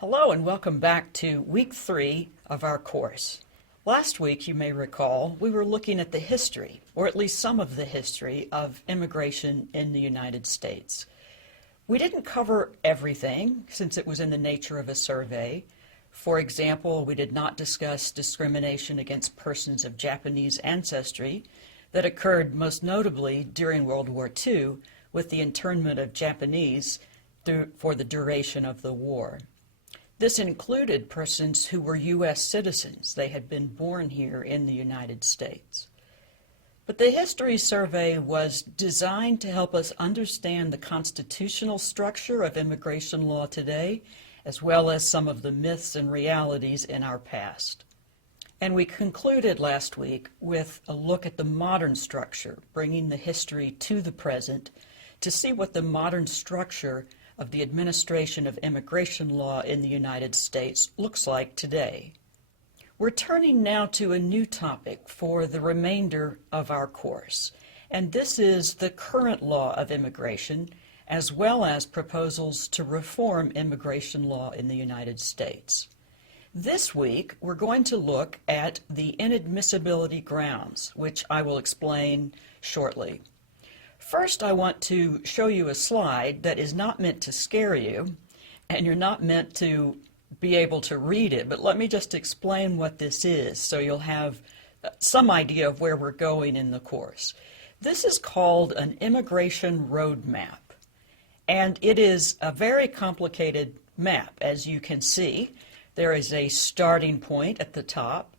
Hello and welcome back to week 3 of our course. Last week, you may recall, we were looking at the history, or at least some of the history, of immigration in the United States. We didn't cover everything since it was in the nature of a survey. For example, we did not discuss discrimination against persons of Japanese ancestry that occurred most notably during World War II with the internment of Japanese for the duration of the war. This included persons who were U.S. citizens. They had been born here in the United States. But the history survey was designed to help us understand the constitutional structure of immigration law today, as well as some of the myths and realities in our past. And we concluded last week with a look at the modern structure, bringing the history to the present to see what the modern structure of the administration of immigration law in the United States looks like today. We're turning now to a new topic for the remainder of our course, and this is the current law of immigration, as well as proposals to reform immigration law in the United States. This week, we're going to look at the inadmissibility grounds, which I will explain shortly. First, I want to show you a slide that is not meant to scare you, and you're not meant to be able to read it, but let me just explain what this is so you'll have some idea of where we're going in the course. This is called an immigration roadmap, and it is a very complicated map. As you can see, there is a starting point at the top,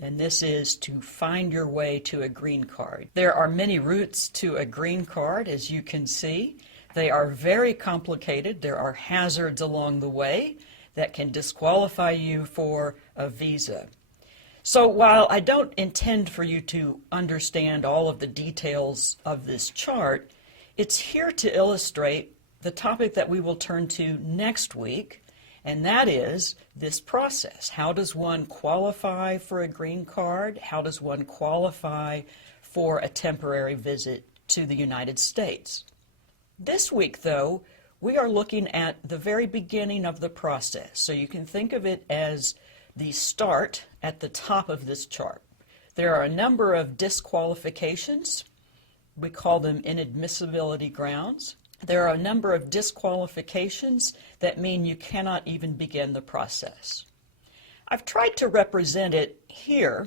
and this is to find your way to a green card. There are many routes to a green card, as you can see. They are very complicated. There are hazards along the way that can disqualify you for a visa. So while I don't intend for you to understand all of the details of this chart, it's here to illustrate the topic that we will turn to next week, and that is this process. How does one qualify for a green card? How does one qualify for a temporary visit to the United States? This week, though, we are looking at the very beginning of the process. So you can think of it as the start at the top of this chart. There are a number of disqualifications. We call them inadmissibility grounds. There are a number of disqualifications that mean you cannot even begin the process. I've tried to represent it here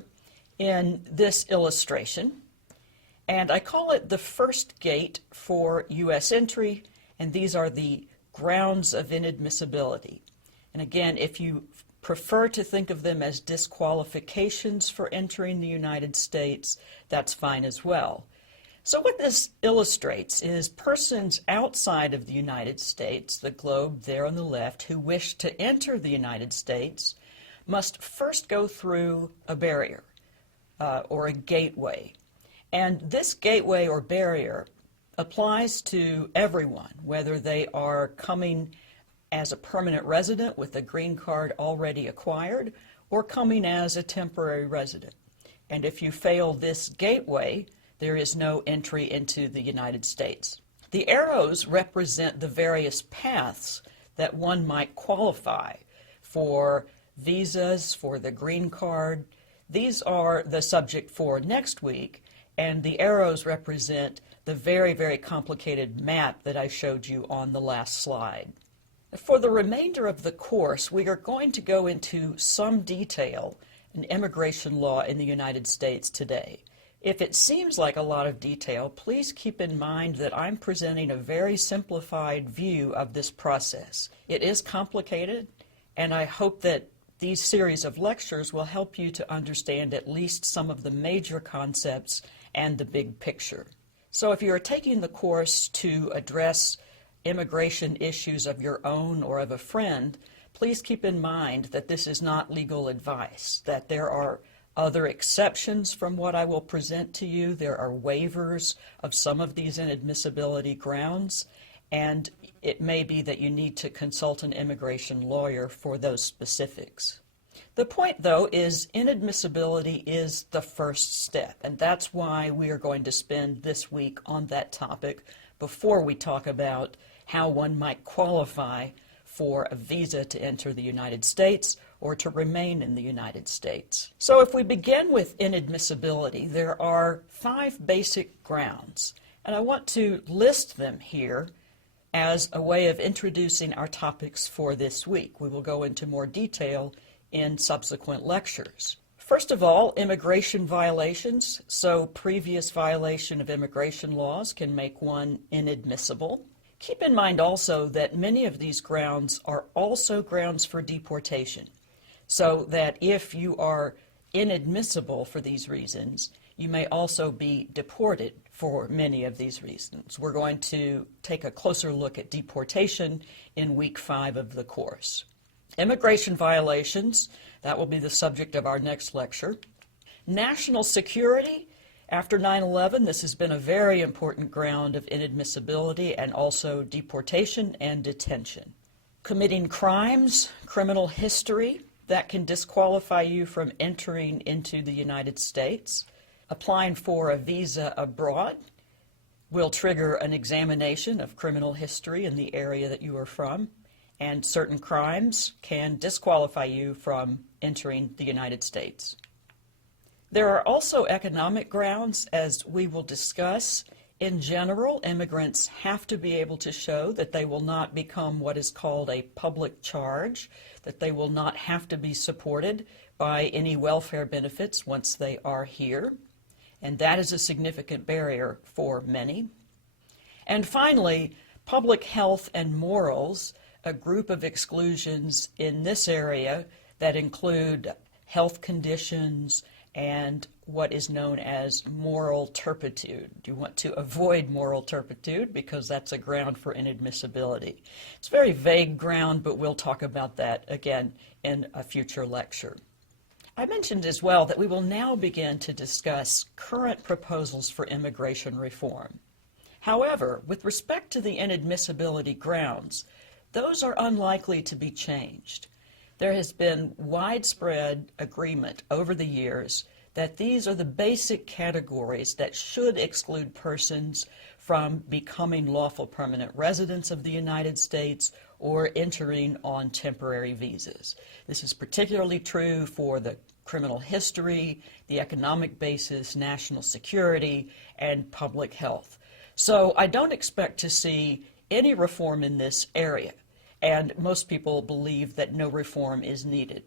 in this illustration, and I call it the first gate for U.S. entry, and these are the grounds of inadmissibility. And again, if you prefer to think of them as disqualifications for entering the United States, that's fine as well. So what this illustrates is persons outside of the United States, the globe there on the left, who wish to enter the United States must first go through a barrier or a gateway. And this gateway or barrier applies to everyone, whether they are coming as a permanent resident with a green card already acquired or coming as a temporary resident. And if you fail this gateway, there is no entry into the United States. The arrows represent the various paths that one might qualify for visas, for the green card. These are the subject for next week, and the arrows represent the very, very complicated map that I showed you on the last slide. For the remainder of the course, we are going to go into some detail in immigration law in the United States today. If it seems like a lot of detail, please keep in mind that I'm presenting a very simplified view of this process. It is complicated, and I hope that these series of lectures will help you to understand at least some of the major concepts and the big picture. So if you are taking the course to address immigration issues of your own or of a friend, please keep in mind that this is not legal advice, that there are other exceptions from what I will present to you. There are waivers of some of these inadmissibility grounds, and it may be that you need to consult an immigration lawyer for those specifics. The point, though, is inadmissibility is the first step, and that's why we are going to spend this week on that topic before we talk about how one might qualify for a visa to enter the United States or to remain in the United States. So if we begin with inadmissibility, there are 5 basic grounds, and I want to list them here as a way of introducing our topics for this week. We will go into more detail in subsequent lectures. First of all, immigration violations. So previous violation of immigration laws can make one inadmissible. Keep in mind also that many of these grounds are also grounds for deportation, so that if you are inadmissible for these reasons, you may also be deported for many of these reasons. We're going to take a closer look at deportation in week 5 of the course. Immigration violations, that will be the subject of our next lecture. National security. After 9/11, this has been a very important ground of inadmissibility and also deportation and detention. Committing crimes, criminal history, that can disqualify you from entering into the United States. Applying for a visa abroad will trigger an examination of criminal history in the area that you are from, and certain crimes can disqualify you from entering the United States. There are also economic grounds, as we will discuss. In general, immigrants have to be able to show that they will not become what is called a public charge, that they will not have to be supported by any welfare benefits once they are here, and that is a significant barrier for many. And finally, public health and morals, a group of exclusions in this area that include health conditions and what is known as moral turpitude. You want to avoid moral turpitude because that's a ground for inadmissibility. It's a very vague ground, but we'll talk about that again in a future lecture. I mentioned as well that we will now begin to discuss current proposals for immigration reform. However, with respect to the inadmissibility grounds, those are unlikely to be changed. There has been widespread agreement over the years that these are the basic categories that should exclude persons from becoming lawful permanent residents of the United States or entering on temporary visas. This is particularly true for the criminal history, the economic basis, national security, and public health. So I don't expect to see any reform in this area, and most people believe that no reform is needed.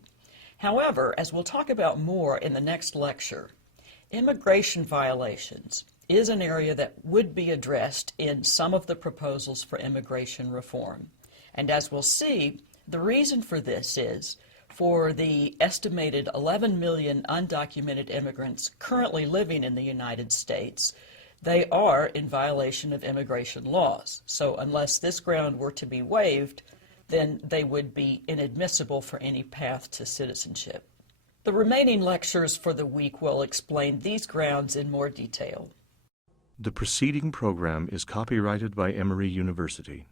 However, as we'll talk about more in the next lecture, immigration violations is an area that would be addressed in some of the proposals for immigration reform. And as we'll see, the reason for this is for the estimated 11 million undocumented immigrants currently living in the United States, they are in violation of immigration laws. So unless this ground were to be waived, then they would be inadmissible for any path to citizenship. The remaining lectures for the week will explain these grounds in more detail. The preceding program is copyrighted by Emory University.